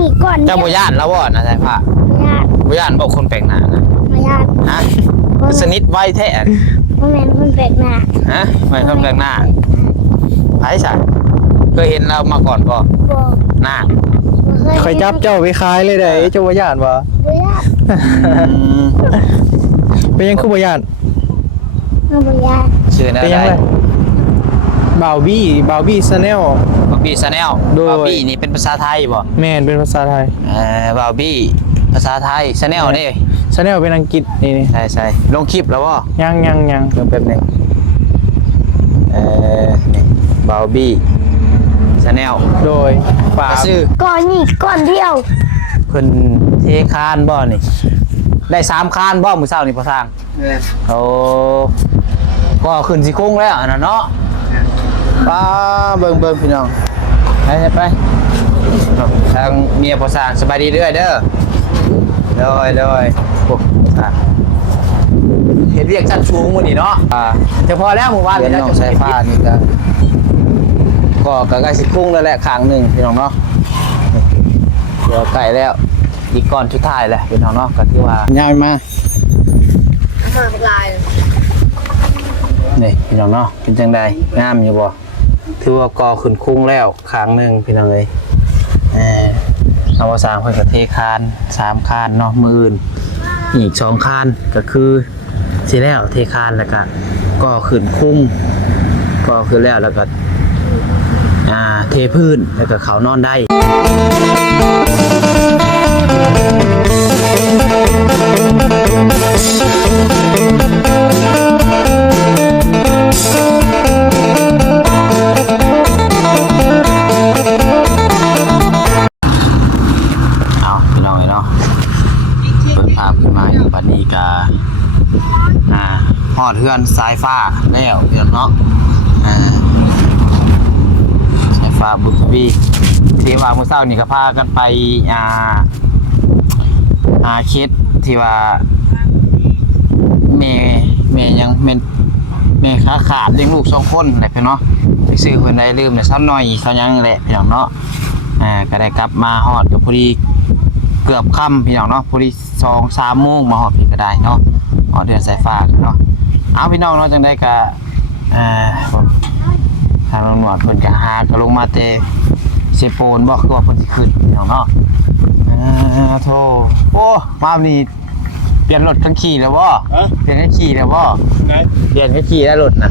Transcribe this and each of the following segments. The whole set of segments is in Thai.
นี่ก่อนเจ้าบ่ย่านแล้วบ่นะใช่ป่ะบ่ย่านบ่คนแปลกหน้านะ พยาน ฮะสนิทไว้แท้ พ่อแม่คนแปลกหน้า ฮะไม่คนแปลกหน้าไผซะเคยเห็นเรามาก่อนบ่ บ่ หน้า คอยจับเจ้าไปขายเลยได้เจ้าบ่ย่านบ่ บ่ยาก เป็นยังคือบ่ย่าน บ่ยาก ชื่อแนว เป็น ใด ยังไงบ่าวบี้ชาแนล บาวบี้ชาแนล โดย บาวบี้นี่เป็นภาษาไทยบ่ แม่นเป็นภาษาไทย บาวบี้ภาษาไทยชาแนลนี่ ชาแนลเป็นอังกฤษนี่ ใช่ลงคลิปแล้วบ่ ยัง เดี๋ยวแป๊บนึงนี่บาวบี้ชาแนล โดยฝาก ชื่อ ก่อนนี่ก่อนเดียว เพิ่นเทคานบ่นี่ได้3คานบ่มื้อเช้านี่พ่อสร้างโอ้ก็ขึ้นสิโค้งแล้วอันนั้นเนาะป้าเบิ่งพี่น้องไปทางเมียพ่อสร้างสบายดีเด้อเลยโอ้พ่อสร้างเฮ็ดเรียกชั้นสูงมื้อนี้เนาะจะพอแล้วหมู่บ้านนี่น้องสายฟ้านี่ก็ใกล้สิโค้งแล้วแหละข้างหนึงพี่น้องเนาะเดี๋ยวใกล้แล้วอีกก่อนสุดท้ายแหละพี่น้องเนาะก็ที่ว่าย้ายมา มาลาย นี่พี่น้องเนาะเป็นจังใดงามอยู่บ่ถือว่าก่อขึ้นคุ้งแล้วครั้งหนึ่งพี่น้องเอ้ยเอาว่า3เพิ่นก็เทคาน3คานเนาะมื้ออื่นอีก2คานก็คือสิแล้วเทคานแล้วก็ก่อขึ้นคุ้งก่อขึ้นแล้วก็เทพื้นแล้วก็เขานอนได้พี่น้องเนาะเปิดภาพขึ้นมาอยู่บัดนี้ก็ฮอดเฮือนสายฟ้าแล้วพี่น้องเนาะสายฟ้าบุญทวีที่ว่ามื้อเช้านี่ก็พากันไปเคสที่ว่าแม่ยังแม่ขาขาดเลี้ยงลูก2คนแหละพี่เนาะไปซื้อเพิ่นได้ลืมเนี่ยซ้ำหน่อยเขายังแหละพี่น้องเนาะก็ได้กลับมาฮอดก็พอดีเกือบค่ำพี่น้องเนาะพอดี 2-3 โมงมาฮอดพี่ก็ได้เนาะฮอดเดือนสายฟ้าเนาะเอาพี่น้องเนาะจังได๋ก็ทางตำรวจเพิ่นก็หาก็ลงมาแต่เซโปนบ่คือว่าเพิ่นสิขึ้นพี่น้องเนาะโธ่โอ้มานี่เปลี่ยนรถกันขี่แล้วบ่เปลี่ยนกันขี่แล้วบ่ไหนเปลี่ยนกันขี่แล้วรถน่ะ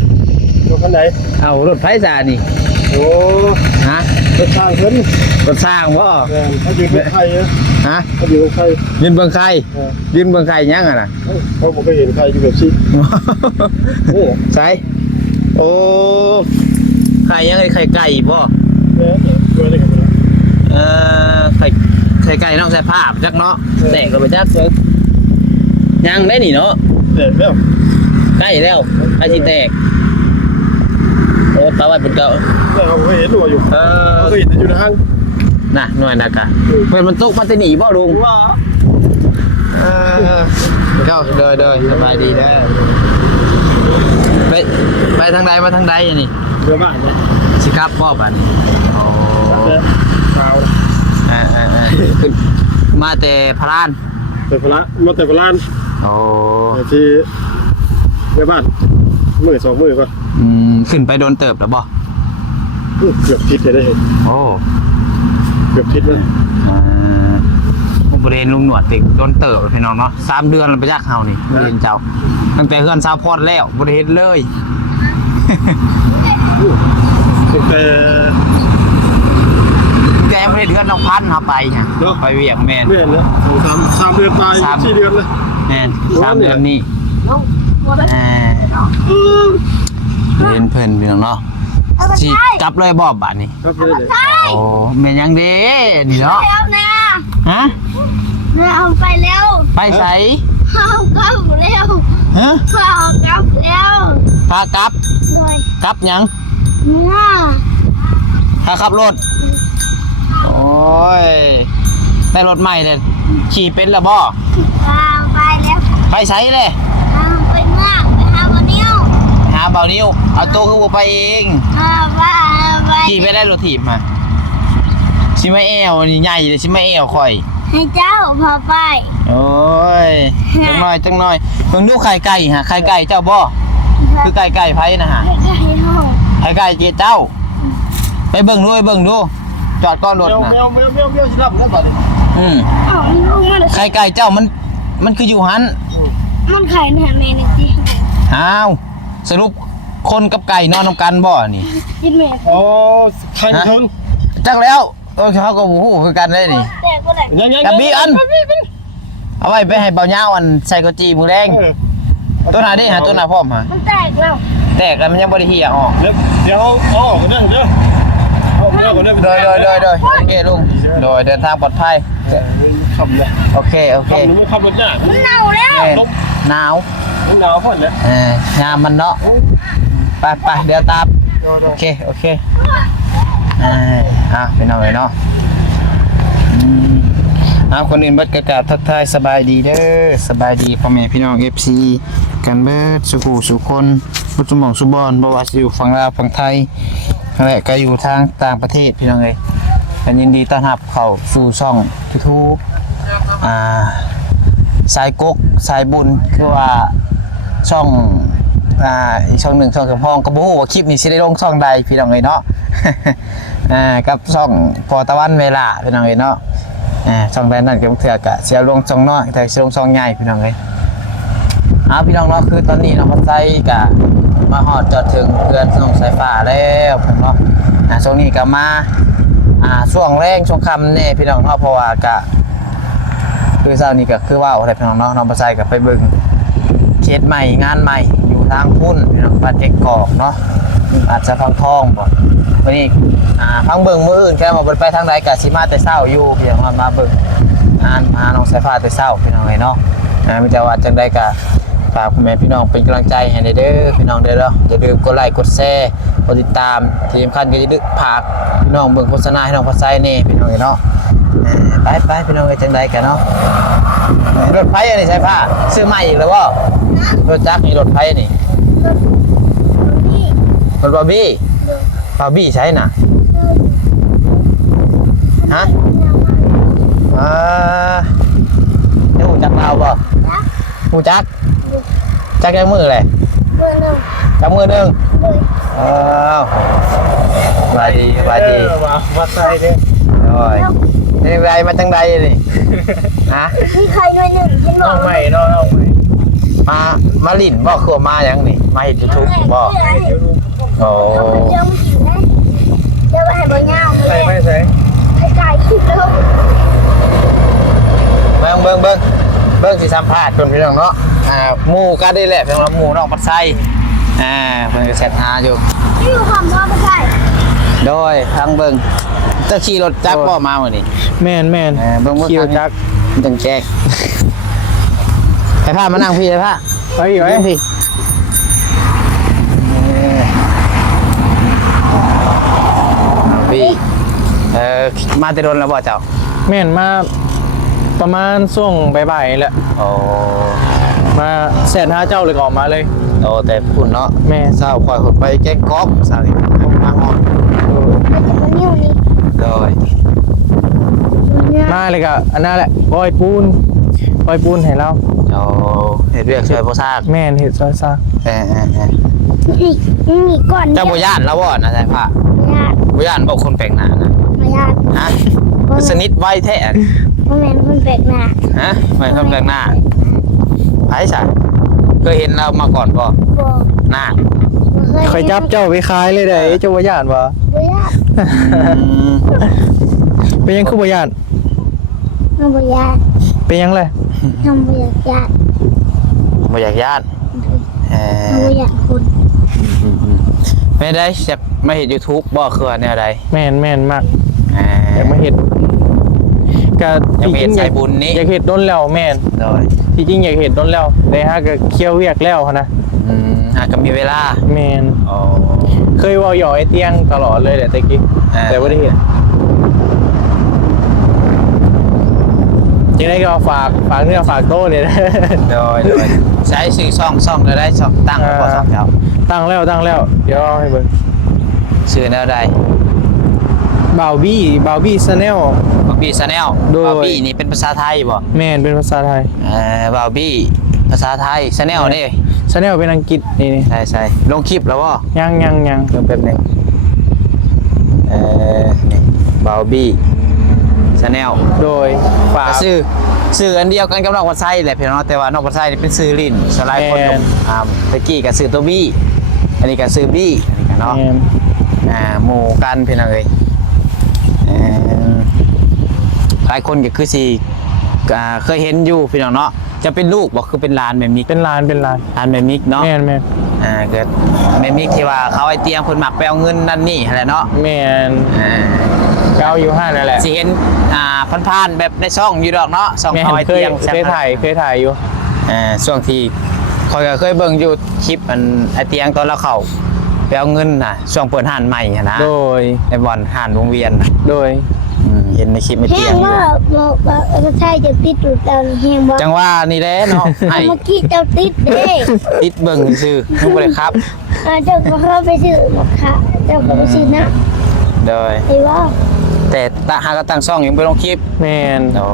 รถคันไหนเอารถไฟฟ้านี่โอ้ฮะรถสร้างขึ้น รถสร้างบ่เขายืนเบิ่งใครฮะเขายืนเบิ่งใครยืนเบิ่งใครยืนเบิ่งใครยังอ่ะน่ะเขาบ่เคยเห็นใครอยู่แบบนี้นี่ ใช่โอ้ไข่ยังไข่ไก่บ่ไข่ไก่นอกใส่ผ้าจักเนาะแตกก็ไปจักเลยยังได้หนิเนาะ แตกแล้วใกล้แล้วไอ้ที่แตกโอ้ตาไว้เป็นเก่าเขาเคยเห็นอยู่เขาเคยเห็นอยู่ในห้างน่ะหน่อยนักอะเพื่อนมันตุกมันจะหนีบ่ลุงเข้าเดินสบายดีนะไปทางใดมาทางใดนี่เรือบ้านเนี่ยสิครับพ่อปันโอ้เปล่าขึ้นมาแต่พระลานแต่พระมาแต่พระลานโอ้ที่เรือบ้าน2 มื้อป่ะขึ้นไปโดนเติบแล้วบ่เกือบทิศเลยได้เห็นโอ้เกือบทิศเลยบริเวณลุงหนวดติโดนเติบพี่น้องเนาะ3 เดือนแล้วไปยากเฮานี่บริเวณเจ้าตั้งแต่เฮือนซาวพอดแล้วบริเวณเลยแกไม่ได้เดือนน้องพันเขาไปไงไปเวียงแมนแล้ว3 เดือนตาย4 เดือนเลยแมน3 เดือนนี่เล่นเพลินพี่น้องเนาะสิกลับเลยบ่บาทนี่โอ้แม่ยังเด้นี่เนาะฮะเอาไปแล้ว ไปใส่เอากลับแล้วฮะเอากลับแล้วพากลับกลับยังพาขับรถโอ้ยได้รถใหม่เลยขี่เป็นแล้วบ่ไปแล้วไปใส่เลยไปมากไปหาเบานิ้วเอาตัวคือไปเองขี่ไปได้รถถีบมา ชิมาแอวนี่ใหญ่เลยชิมาแอวข่อย ให้เจ้าพาไป โอ้ยจังหน่อยเบิ่งดูไข่ไก่ฮะไข่ไก่เจ้าบ่คือไก่ไผนะฮะ ให้ห้อง ไข่ไก่เจ้า ไปเบิ่งดูจอดก่อนรถ เมียว นะ เมียวเมียวเมียวเมียวสิรับแล้วก่อน อ้าวลูกมัน ไข่ไก่เจ้ามันคืออยู่หัน มันไข่แหนแม่นี่จิ อ้าวสรุปคนกับไก่นอนนำกันบ่นี่ จิแม่ โอ้ใครชน จักแล้วเขาก็บ่ฮู้คือกันเลยนี่ แต่ก็ได้ ยัง กับบีอันเอาไว้ไปให้เบาเหย้าอันใส่กะจีมือแดงตัวหน้าดิหาตัวหน้าพร้อมฮะ มันแตกแล้ว แตกแล้วมันยังบ่ได้เหี่ยออก เดี๋ยวเอาออกกันเด้อเด้อเอาเมียวกันเด้อ โดยโอเคลุงโดยเดินทางปลอดภัย ขับเลย โอเค ขับหรือว่าขับรถยาก มันเน่าแล้ว หนาว มันหนาวพ่นเลย งามมันเนาะไปเดี๋ยวตามโอเคไปหน่อยเนาะคนอื่นบัดกระกาศทักทายสบายดีเด้อสบายดีพ่อแม่พี่น้อง FC กันเบิดสุคนบุญสมองสุบอนบ่ว่าสิอยู่ฝั่งลาวฝั่งไทยและก็อยู่ทางต่างประเทศพี่น้องเอ้ยกันยินดีต้อนรับเข้าสู่ช่อง YouTube สายกกสายบุญคือว่าช่องอีกช่องหนึ่งช่องสมพองก็บ่ฮู้ว่าคลิปนี้สิได้ลงช่องใดพี่น้องเอ้ยเนาะ กับช่องพอตะวันเวลาพี่น้องเอ้ยเนาะช่องใดนั่นก็เถื่อกะเสียลงช่องน้อยแต่เสียลงช่องใหญ่พี่น้องเอ้ยพี่น้องเนาะคือตอนนี้เราพัดใจกะมาฮอดจอดถึงเพื่อนส่งสายฟ้าแล้วพี่น้องช่วงนี้ก็มาช่วงแรงช่วงค่ำนี่พี่น้องเนาะเพราะว่ากะคือเช้านี้ก็คือว่าอะไรพี่น้องเนาะน้องพัดใจก็ไปเบิ่งเคสใหม่งานใหม่อยู่ทางพุ่นพี่น้องบ้านเจ๊กกอกเนาะอาจจะฟังทองบ่วันนี้ฟังเบิ่งมื้ออื่นแค่มาไปทางใดก็สิมาแต่เช้าอยู่พี่น้องมาเบิ่งน้องสายฟ้าแต่เช้าพี่น้องเนาะมีแต่ว่าจังใดก็ฝากพ่อแม่พี่น้องเป็นกำลังใจให้เด้อพี่น้องเด้ออย่าลืมกดไลค์กดแชร์กดติดตามที่สำคัญก็อย่าลืมฝากพี่น้องเบิ่งโฆษณาให้น้องพัดใจนี่พี่น้องเนาะไปพี่น้องจังใดกันเนาะรถไฟอันนี้ใช่ผ้าซื้อใหม่อีกแล้วบ่รถจักรนี่รถไฟนี่รถบาร์บี้ใช่น่ะฮะนี่หูจักเราบ่หูจักยังมือเลย มือหนึ่ง จักมือหนึ่งสบายดีวัดใจเด้อ โอ้ยนี่ไรมาจังใดนี่ฮะ มีใครด้วยหนึ่งเห็นบ น้ อ อง ก ใหม่น้องใหม่ มาลิ่นบ่คือมายังนี่มาเห็นยูทูบบ่โอ้ เดี๋ยวมันกินนะเดี๋ยวไปให้บ่ย่าง ใส่ไม่ใส่ ให้ไก่คิดแล้ว เบิ่งสิสัมภาษณ์คนพี่น้องเนาะหมู่ก็ได้แหละเพียงเราหมู่น้องปัดไส้เพิ่นก็แชทหาอยู่ นี่คือความว่าไม่ใช่ โดยทางเบิ่งจะขี่รถจักรบ่มามื้อนี้ แม่น เบิ่ง คิวจัก จังแจ๊กไปพามานั่งพี่ไปพา ไปอยู่ไอ้ นั่งพี่พี่มาแต่โดนแล้วบ่เจ้า แม่นมาประมาณช่วงบ่ายๆแหละ โอ้ มาแสนห้าเจ้าเลยออกมาเลย โอ้แต่พุ่นเนาะ แม่ เช้าข่อยไปแก้ก๊อกสาวนี่มาฮอด ไม่จะมานิ้วนี่ โดย มาเลยก็อันนั้นแหละปล่อยปูนให้เรา โอ้เฮ็ดเวียกช่วยบ่ซาก แม่นเห็ดซอยซาก นี่ก่อน เจ้าบ่ย่านแล้วบ่นะใช่ผ้า ญาติ บ่ย่านบ่คนแปลกหน้านะ มาญาติ ฮะสนิทไว้แท้ พ่อแม่คนแปลกหน้า ฮะไม่คนแปลกหน้าไผซะเคยเห็นเรามาก่อนบ่ บอก หน้า คอยจับเจ้าไปขายเลยเด้เจ้าบ่ย่านวะ บ่ญาติ เป็นยังคือบ่ย่าน น้องบ่ญาติ เป็นยังเลย น้องบ่ญาติ บ่อยากย่าน น้องบ่ญาติคน ไม่ได้จะมาเห็น YouTube บ่คือว่าแนวใด แม่นมากอยากมาเห็ดก็ อยากมาเห็นสายบุญนี้ อยากเห็ดต้นแล้วแม่น โดย ที่จริงอยากเห็ดต้นแล้วแต่ฮะก็เคี่ยวเวียกแล้วนะ ก็มีเวลา แม่น อ๋อ เคยเว่าหยอกไอ้เตียงตลอดเลยแต่กี้แต่ไม่ได้เห็นยังไงก็ฝากเนื้อฝากโต้เนี่ยนะ โดยใช้ชื่อช่องได้ช่องตั้งไว้บ่ช่องเจ้า ตั้งแล้วเดี๋ยวเอาให้เบิ่ง ชื่อแนวใด บ่าวบี้ชาแนล บาวบี้ชาแนล โดย บาวบี้นี่เป็นภาษาไทยบ่ แม่นเป็นภาษาไทย บาวบี้ภาษาไทยชาแนลนี่ ชาแนลเป็นอังกฤษนี่ ใช่ลงคลิปแล้วบ่ ยัง เพิ่มแป๊บนึงนี่บาวบี้ชาแนล โดยฝาก ซื้ออันเดียวกันกับนอกวัดไส้แหละพี่น้องแต่ว่านอกวัดไส้นี่เป็นซื้อลิ้นสไลด์คน แม่น ตะกี้ก็ซื้อตัวบี้อันนี้ก็ซื้อบี้อันนี้ก็เนาะ แม่น หมู่กันพี่น้องเอ้ยหลายคนก็คือสิเคยเห็นอยู่พี่น้องเนาะจะเป็นลูกบ่คือเป็นหลานแม่มิก เป็นลาน หลานแม่มิกเนาะ แม่น เกิดแม่มิกที่ว่าเขาไอ้เตียงเพิ่นมักไปเอาเงินนั่นนี่แหละเนาะ แม่น อ่า เก้าอยู่ห้านั่นแหละ สิเห็นผ่านๆแบบในช่องอยู่ดอกเนาะช่อง แม่ เขาไอ้ เคย เตียง เคยถ่ายอยู่ ช่วงที่คอยก็เคยเบิ่งอยู่คลิปอันไอ้เตียงตอนเราเข้าไปเอาเงินน่ะช่วงเปิดห้านใหม่อะนะ โดย ในบ่อนห้านวงเวียนน่ะ โดย เห็นในคลิปไอ้ แห้ เตีย ง งอยู่ ว่าบ่ใช่จะติดหลุดแล้วแห้งบ่ จังว่านี่แหละเนาะให้ เมื่อกี้เจ้าติดเด้ ติดเบิ่งซื่อมึงบ่ได้ครับ เจ้าก็เข้าไปซื้อมาค่ะเจ้าก็ไปซื้อนะ โดย ไอ้ว่า แต่หากตั้งช่องยังบ่ลงคลิป แม่น โอ้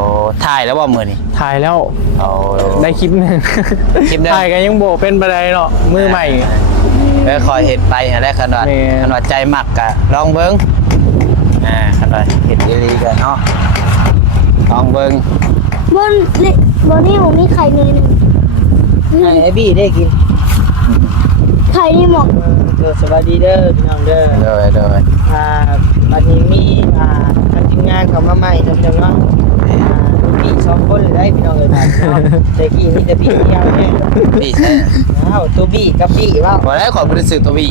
ถ่ายแล้วบ่มื้อนี้ ถ่ายแล้ว โอ้ ได้คลิปหนึง คลิปหนึ่ง ถ่ายกันยังโบเป็นบันไดเนาะมือใหม่ คอยเห็ดไปหาได้ขนาด แม่ ขนาดใจมักกะลองเบิ้งขนาดเห็ดดีๆกันเนาะลองเบิ้ง บนนี่ผมมีไข่เนยหนึ่ง ไอ้บี้ได้กิน ไข่นี่หมก สวัสดีเด้อพี่น้องเด้อ โดย บัดนี้มีทางทีมงานเข้ามาใหม่ทำจังเนาะพี่สองคนเลยได้พี่น้องเลยบัดเนาะแต่กี้มีแต่พี่เดียวแน่ พี่ใช่ อ้าวตัวบี้กับบี้ว่า พอได้ขอยบริสุทธิ์ตัววี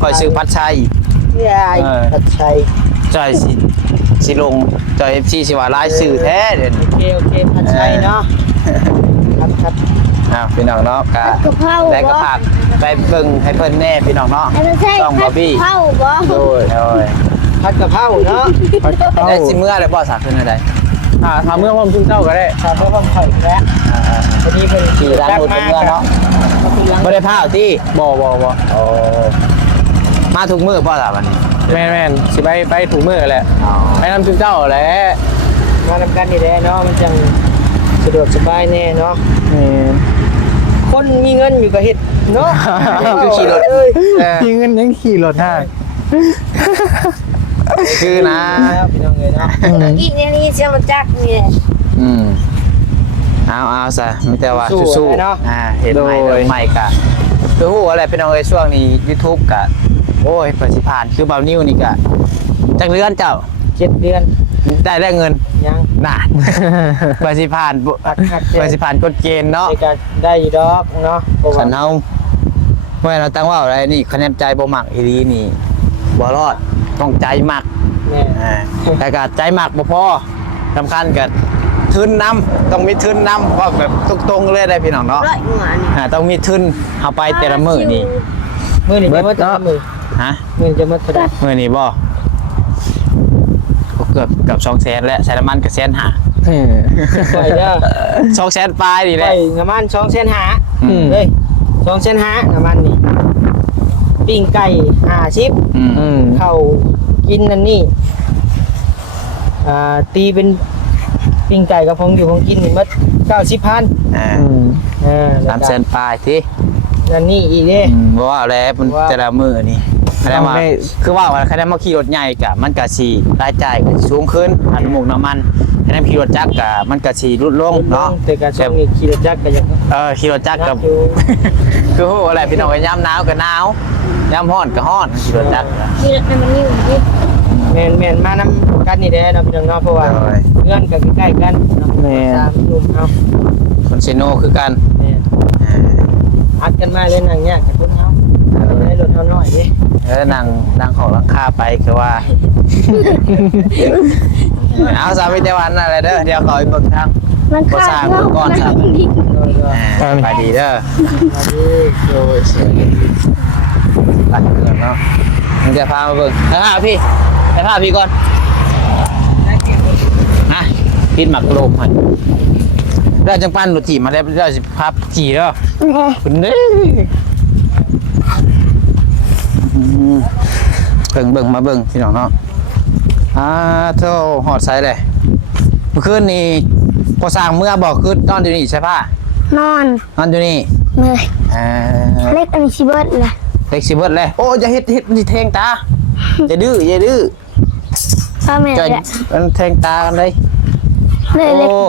คอยซื้อพัดชัย นี่ไอ้ผัดไทย จอยสิลงจอยFCสิว่าลายสื่อแท้เดี๋ยวนี้ โอเคผัดไทยเนาะครับ พี่น้องเนาะกะ กะเพรา ได้กระผักไปเบิ่งให้เพิ่นแน่พี่น้องเนาะ ไอ้ไม่ใช่ ต้อง ผั บ่ ด บี้ กะเพราบ่ โดย ผัดกะเพราเนาะ ได้สิเมื่อเลยบ่สักขึ้นได้ ทำเมื่อผมพึ่งเจ้าก็ได้ ทำเพื่อความข่อยแล้วพอดีเป็น ขี่ร้านรถเมื่อเนาะบ่ได้พาเอาที่ บ่ โอ้มาทุกมื้อบ่ล่ะวันนี้ แม่นสิไปถูกมือแหละ อ๋อ ไปนำพึ่งเจ้าแหละ มาทำกันนี่แหละเนาะมันจังสะดวกสบายแน่เนาะ คนมีเงินอยู่กับเฮ็ดเนาะ คือขี่รถ เอ้ย มีเงินยังขี่รถได้ คือนะ พี่น้องเลยเนาะ อีกนี่เสียมาจักนี่ อืมเอาซะไม่แต่ว่าสู้ๆเห็นใหม่เดินใหม่กะคือฮู้อะไรเป็นเอาไอ้ช่วงนี้ YouTube กะโอ้ยประสิผ่านคือเบานิ้วนี่กะจักเดือนเจ้า 7 เดือน ได้แล้วเงิน ยัง น่ะประสิผ่านประสิผ่านกฎเกณฑ์เนาะ ได้ก็ได้อยู่ดอกเนาะเพราะ ขั ว่าน เฮาเมื่อเราตั้งว่าอะไรนี่คะแนนใจบ่มักอีหลีนี่บ่รอดต้องใจมัก แม่ แต่ก็ใจมักบ่พอสำคัญก็ทุนนำต้องมีทุนนำว่าแบบตรงๆเลยได้พี่น้องเนาะ ร้อยหัวนี่ ต้องมีทุนเอาไปแต่ละมื้อนี่ มื้อนี้จะมาเท่ามือ ฮะ มื้อจะมาเท่าไหร่ มื้อนี้บ่เกือบ200,000แล้วใช้น้ำมันก็150,000 ไปเด้อ 200,000ปลายนี่แห ไป ละ น้ำมัน2,500,000 อืม เฮ้ย2,500,000น้ำมันนี่ปิ้งไก่50 อืม ข้าวกินนั่นนี่ตีเป็นปิ้งไก่กับของอยู่ของกินนี่หมด90,000 300,000ปลายที นั่นนี่อีกเด้ บ่ว่าแล้วมันแต่ละมื้อนี่คะแนนมาคือว่าคะแนนมาขี่รถใหญ่ก็มันก็สิรายจ่ายก็สูงขึ้นอันหมกน้ำมันคะแนนขี่รถจักรก็มันก็สิลดลงเนาะ แต่การช่วงนี้ขี่รถจักรก็ยัง ขี่รถจักรกับ อยู่ คือโหอะไรพี่น้องก็ยามหนาวก็หนาวยามร้อนก็ร้อนขี่รถจักร นี่น้ำมันนิ่มนี่ แม่นมานำกันนี่แหละเนาะพี่น้องเนาะเพราะว่าเพื่อนก็ใกล้ๆกันเนาะสามหนุ่มเนาะ คนเซโนคือกัน แม่นอัดกันมาเลยนั่งยากกับคนเฮาได้รถเฮาน้อยดิ นั่งของราคาไปคือว่า เอาสามีเจวันอะไรเด้อเดี๋ยวขออีกเบิกทาง มันขาดเนาะมันดิ ไปดีเด้อ มาดิโอ้ย ตัดเกินเนาะมึงจะพามาเบิกพี่ไปพาพี่ก่อนอ่ะปิดหมักโลมให้เราจังปั้นรถถีมาได้เราสิพับขี่แล้วคุณเด้เบิ่งมาเบิ่งพี่น้องเนาะ เจ้าหอดไซเลยเมื่อคืนนี้พอสร้างเมื่อบอกคือนอนอยู่นี่ใช่ปะ นอน นอนอยู่นี่ เลย เ เล็กอันนี้ชิเบิร์ดเลย เล็กสิเบิดเลยโอ้อย่าเฮ็ดมันสิแทงตาอย่าดื้อ พ่อแม่ จ่อย แหละ มันแทงตากันเลย เลยเล็ก โอ้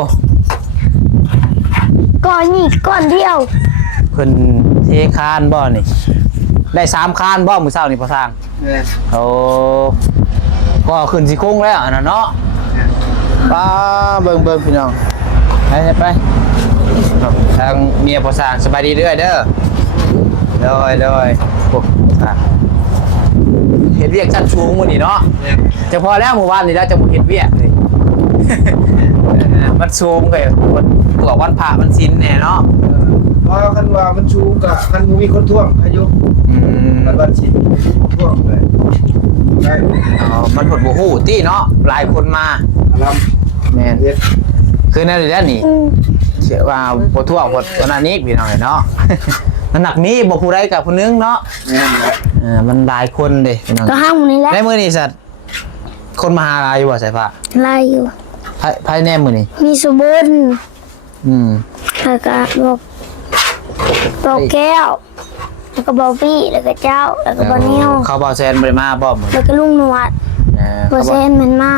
ก้อนนี่ก้อนเดียว เพิ่นเทคานบ่นี่ได้3คานบ่มื้อเช้านี่พอสร้าง เนี่ย โอ้ก็ขึ้นสิโค้งแล้วอันนั้นเนาะป้าเบิ่งพี่น้องไปทางเมียพอสร้างสบายดีเด้อเด้อเลยโอ้อ่ะเฮ็ดเวียกชั้นสูงมื้อนี้เนาะจะพอแล้วเมื่อวานนี่แล้วจะบ่เฮ็ดเวียกเลย มันสูงเลยตัววันพระมันศีลแน่เนาะ เพราะคันว่ามันชูกะคันมีคนท่วงอายุ อืม คันวันชินท่วงเลยได้ มันผลบ่ฮู้ติเนาะหลายคนมา ล แม่น ำเฮ็ด คือนั่นแหละนี่เชื่อว่าบ่ทั่วบ่วันนั้นนี้พี่น้องเนาะ น้ำหนักนี้บ่ผู้ใดกับผู้นึงเนาะ แม่นแหละ มันหลายคนเด้พี่น้อง ก็ห้างมันนี่แหละ ในมื้อนี้สัตว์คนมาหาหลายอยู่บ่สายฟ้า ไล่อยู่ ภายในมื้อนี้ มีสมบูรณ์ อืม แล้วก็บอกแก้วแล้วก็บอกพี่แล้วก็เจ้าแล้วก็บอนิว เขาบ่แซนบ่ได้มาบ่มื้อ แล้วก็ลุงหนวด เออ เปอร์เซ็นต์มันมา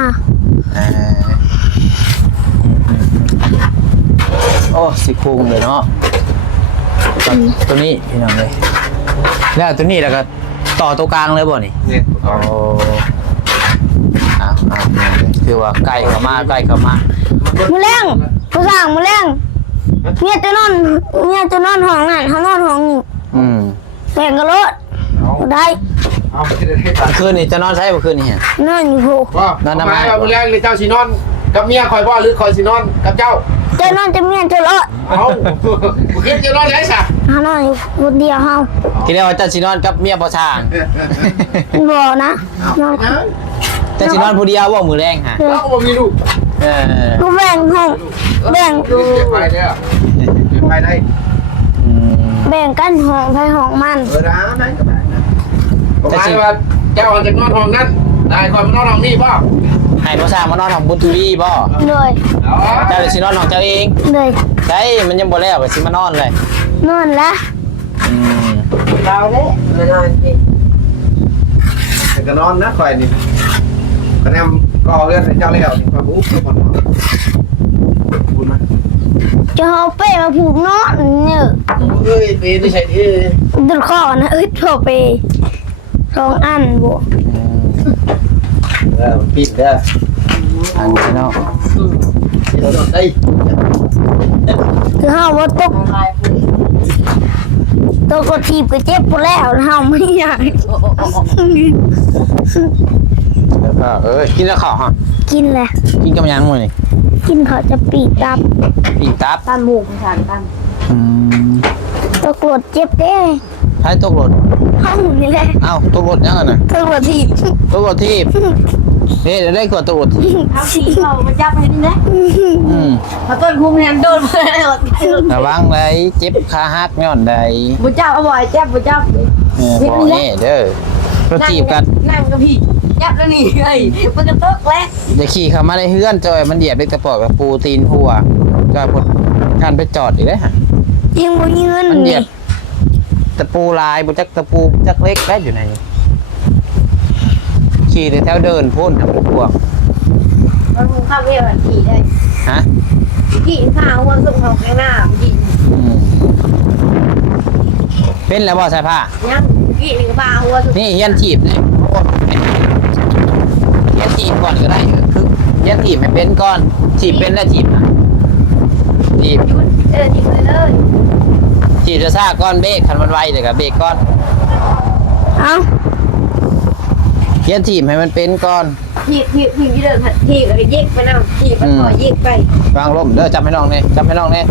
เออโอ้สิคุงเลยเนาะตัวนี้พี่น้องเลยแล้วตัวนี้แล้วก็ต่อตัวกลางเลยบ่นี่ เนี่ย โอ้คือว่าใกล้เข้ามา มือแรงผู้สั่งมือแรงเมียจะนอนห้องนั่นเขานอนห้องนี้ อืม แบ่งกันรถ เอา บ่ได้ เอาไปได้ตัด คืนนี้จะนอนใช้บ่คืนนี้ฮะ นอนอยู่ผู ว่านอนทำไมว่ามื้อแรกเลยเจ้าสินอนกับเมียคอยบ่หรือคอยสินอนกับเจ้า จะนอนจะเมียจะรถ เอาบ่คิดจะนอนไหนซะ เขานอนอยู่คนเดียวเฮา คิดว่าจะสินอนกับเมียบ่ช่าง บ่นะนอน จะสินอนผู้เดียวบ่มื้อแรงฮะ เราบ่มีลูก เออ กูแบ่งห้องแบ่ง เก็บไปเด้อเก็บไปได้ อืม แบ่งกันห้องไปห้องมัน ได้ไหนก็ได้นะผมหมายว่าเจ้าจะนอนห้องนั้นได้คอยมานอนห้องนี้ป่ะ ให้บ่ช่างมานอนของบุญทุรีบ่ เลย เจ้าสินอนของเจ้าเอง เลย ใช่มันยังบ่แล้วก็สิมานอนเลย นอนละ อืม เราเนี่ยมานอนพี่ แต่ก็นอนนะคอยนี่คะแนนก็เลื่อนให้เจ้าแล้วนี่มาบุ๊กให้ผ่อนบุญนะ จะเอาเป้มาผูกนอนเนี่ย เฮ้ยปีนี่ใช่ดิ ดุดคอนะโทรไปสองอันบ่ ปิดเด้อ อันนี้เนาะ เดี๋ยวได้ คือเฮาว่าตกก็ทีบก็เจ็บปวดแล้วเฮาไม่อยาก แล้วก็กินแล้วข้าวฮะ กินแหละ กินกับหยังมื้อนี่ กินเขาจะปีกตับ ปีกตับ ตามหมูทานตาม อืม ตกรถเจ็บเด้ ไผตกรถ เฮานี่แหละ เอ้าตกรถยังอ่ะน่ะ ตกรถทีบ ตกรถทีบนี่ได้กว่าตกรถทีบ เอาสีเขามาจับให้นี่นะ อืม เขาต้นคุมแฮมโดนไปแล้ว ระวังเลยเจ็บขาหักย้อนใด บุจับเอาบ่อยจับบุจับ บ่นี่เด้อรถทีบกัน นั่งกับพี่จับแล้วนี่เฮ้ยมันจะตกแล้ว อย่าขี่เข้ามาในเฮือนจอยมันเหยียบเล็กตะปอดกับปูตีนหัวจอยพดการไปจอดอีกเด้อฮะ ยังบ่มีเงิน มันเหยีย นี่ บตะปูลายบ่จักตะปูจักเล็กได้อยู่ไหนขี่แต่แถวเดินพุ่นทำพวก มันคงข้าวเรียกว่าขี่ได้ ฮะ ขี่ข้าวมันส่งของข้างหน้าขี่ อืมเป็นแล้วบ่ใส่ผ้า ยังขี่นี่ก็พาหัวสุด นี่เฮียนถีบนี่โอ้เฮียนถีบก่อนก็ได้คือเฮียนถีบให้เป็นก่อนถีบเป็นแล้วถีบนะถีบ หยุดหยิบเลย ถีบจะซ่าก้อนเบรกคันมันไวเดี๋ยวก็เบรกก้อน เอ้า เฮียนถีบให้มันเป็นก่อน ถีบที่เดินถีบแล้วก็เย็กไปนั่งถีบมันต่อเย็กไป วางลมเด้อจับให้น้องเนี่ยจับให้น้องเนี่ย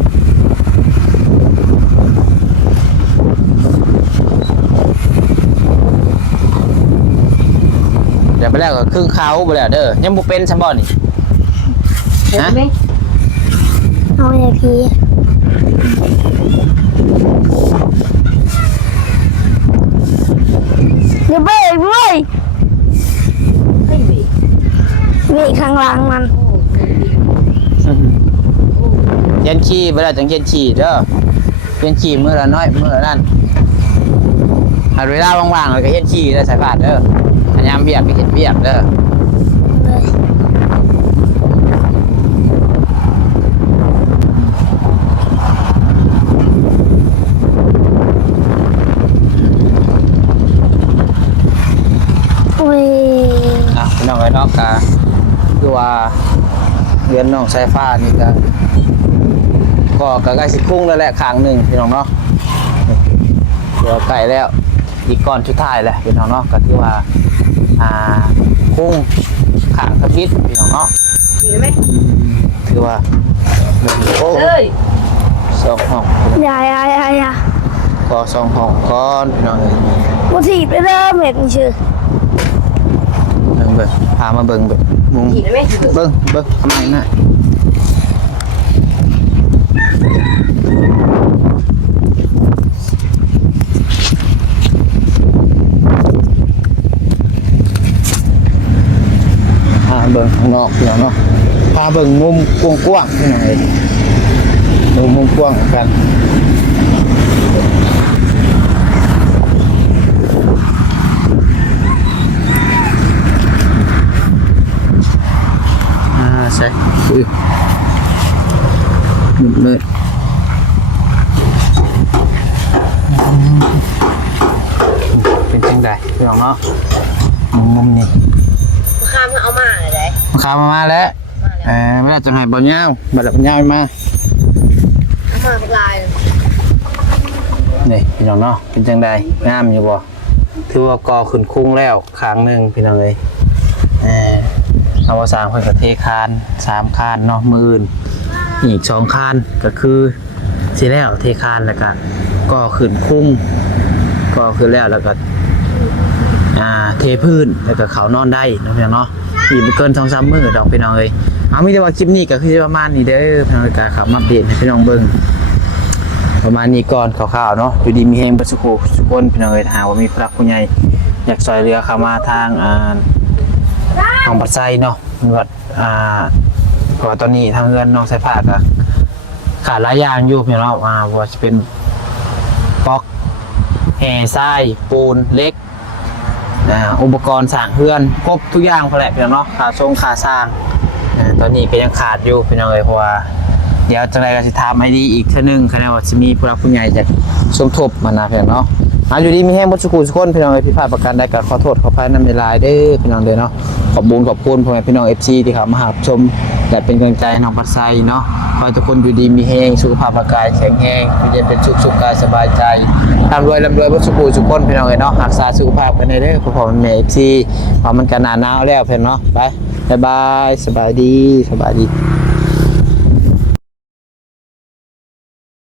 เดี๋ยวไปแล้วก็ครึ่งเขาไปแล้วเด้อยังบุเป็นซัมบอนี่ เห็นไหม เอาไงพี่เดี๋ยวเบ้ยเว้ย ไม่มี มีข้างหล่างมัน เย็นขี้เวลาจังเย็นขี้เด้อเย็นขี้มื้อละน้อยมื้อละนั่นหาเวลาว่างๆแล้วก็เย็นขี้เด้อสายพานเด้อพยายามเบียดไปเฮ็ดเบียดเด้อ เลย โอ้ย พี่น้องไอ้นอกกาคือว่าเรียนน้องสายฟ้านี่ก็ใกล้สิคุ้งแล้วแหละข้างหนึ่งพี่น้องเนาะเดี๋ยวใกล้แล้วอีกก้อนสุดท้ายแหละพี่น้องเนาะก็คือว่าคุ้งข้างกระพิษพี่น้องเนาะคือว่าโอ้ยสองห้อง อย่า ก็สองห้องก้อนพี่น้องเอ้ย บุถีบไปเริ่มเห็นชื่อ เบิ่งพามาเบิ่งมุมเบิ่งทำไมน่ะเบิ่งข้างนอกพี่น้องเนาะพาเบิ่งมุมกว้างๆพี่น้องเอ้ยดูมุมกว้างกันใช่หมดเลยเป็นจังไดพี่น้องเนาะมุมนี้ ข้ามเอามาเลย มาข้ามมาแล้วไม่ได้จังไห้บอลยาวบัดบอลยาวมา เอามาเป็นลาย นี่พี่น้องเนาะเป็นจังไดงามอยู่บ่ถือว่าก่อขึ้นคุ้งแล้วครั้งหนึ่งพี่น้องเลยเอาว่า3คนกับเทคาน3คานเนาะมืออื่นอีก2คานก็คือสิแล้วเทคานแล้วก็ก่อขึ้นคุ้งก่อขึ้นแล้วแล้วก็เทพื้นแล้วก็เขานอนได้นะพี่น้องเนาะอีกไม่เกิน2-3 มื้อดอกพี่น้องเลยเอามีแต่ว่าคลิปนี้ก็คือประมาณนี้เด้อพี่น้องก็ขับมาเปลี่ยนให้พี่น้องเบิ่งประมาณนี้ก่อนข่าวๆเนาะอยู่ดีมีแฮงบัดสุโขทุกคนพี่น้องเอ้ยหาว่ามีพระผู้ใหญ่อยากช่วยเหลือเข้ามาทางของปัดไซเนาะว่าเพราะว่าตอนนี้ทางเงินน้องสายผ้าก็ขาดหลายอย่างอยู่พี่น้องว่าจะเป็นป๊อกแห่ทรายปูนเล็กอุปกรณ์สร้างเฮือนครบทุกอย่างพอแหละพี่น้องเนาะค่าทรงค่าสร้างตอนนี้ก็ยังขาดอยู่พี่น้องเอ้ยเพราะว่าเดี๋ยวจังไรก็สิทำให้ดีอีกเท่านึงคะแนนว่าจะมีผู้รักผู้ใหญ่จากสมทบมานะพี่น้องเนาะอยู่ดีมีแห้งบดสุขุทุกคนพี่น้องผิดพลาดประการใดก็ขอโทษขออภัยนำในลายเด้อพี่น้องเด้อเนาะขอบคุณพ่อแม่พี่น้อง FC ที่เข้ามาหาชมและเป็นกำลังใจน้องปัดไซเนาะขอให้ทุกคนอยู่ดีมีแห้งสุขภาพร่างกายแข็งแรงอยู่เย็นเป็นสุขกายสบายใจร่ำรวยบดสุขุทุกคนพี่น้องเนาะรักษาสุขภาพกันเด้อพ่อแม่ FC เพราะมันก็หน้าหนาวแล้วพี่น้องเนาะไปบ๊ายบายสบายดี